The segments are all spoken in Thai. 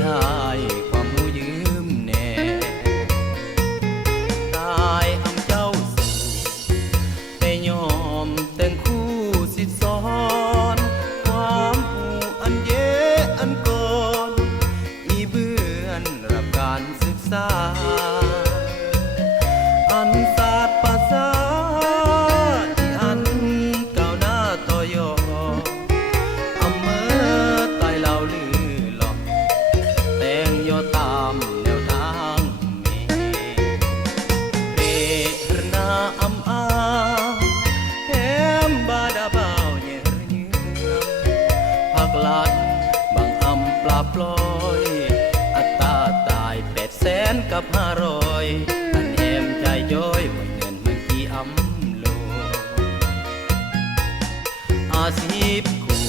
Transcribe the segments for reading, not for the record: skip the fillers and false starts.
ทายความหูยืมแน่ตายอำเจ้าสู่แต่ยอมแต่งคู่สิสอนความหูอันเยอันก่อนอีเบื่อนรับการศึกษาอันศาสตร์ภาษาที่อันก้าวหน้าต่อยออำเมอไต่เล่าลือหลอกแต่งย่อตามแนวทางนี้เรนาอำอาแถมบาดาเบาเยือเยือพักลัดบางอำปลาปลอยอัตราตาย800,000 กับ500อันแอมใจย้อยว่าเงินมันกี่อำโลอาชีพคู่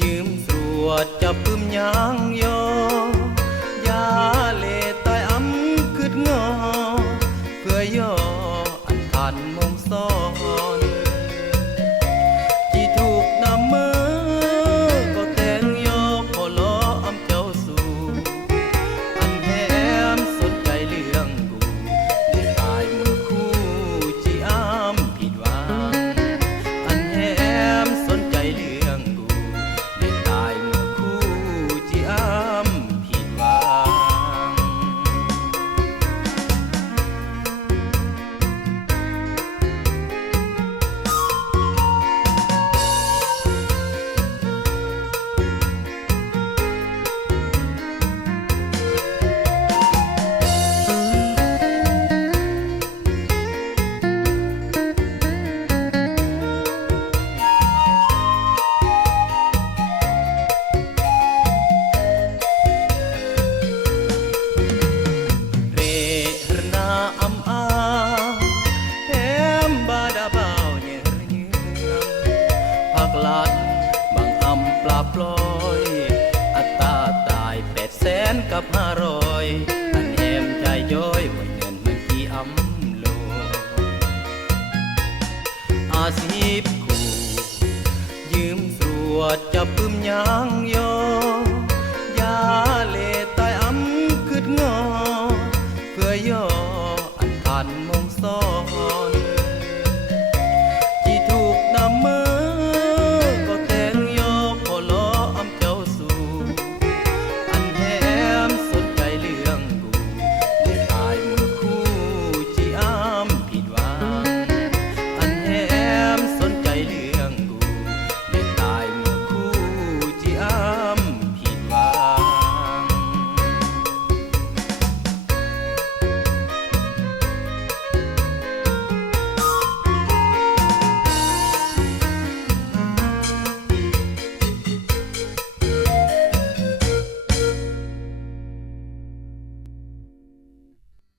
ยืมสวดจะปึ้มยางยอยาเลตายอำคืดงอเพื่อย่ออันทันมงซ้อนที่ถูกนำมือก็แต่งยอพอล้ออำเจ้าสู่อันแหมสนใจเรื่องกูได้ตายมือคู่จีอำผิดหวังอันแหมสนใจเรื่องกูได้ตายมือคู่จีอำผิดหวังเรนาอำอาแถมบาดาเบาเยือเยือพักลัดบางอำปลาปลอยอัตราตาย800,000 กับ500อันแอมใจย้อยว่าเงินมันกี่อำโลอาชีพคู่ยืมสวดจะปึ้มยาง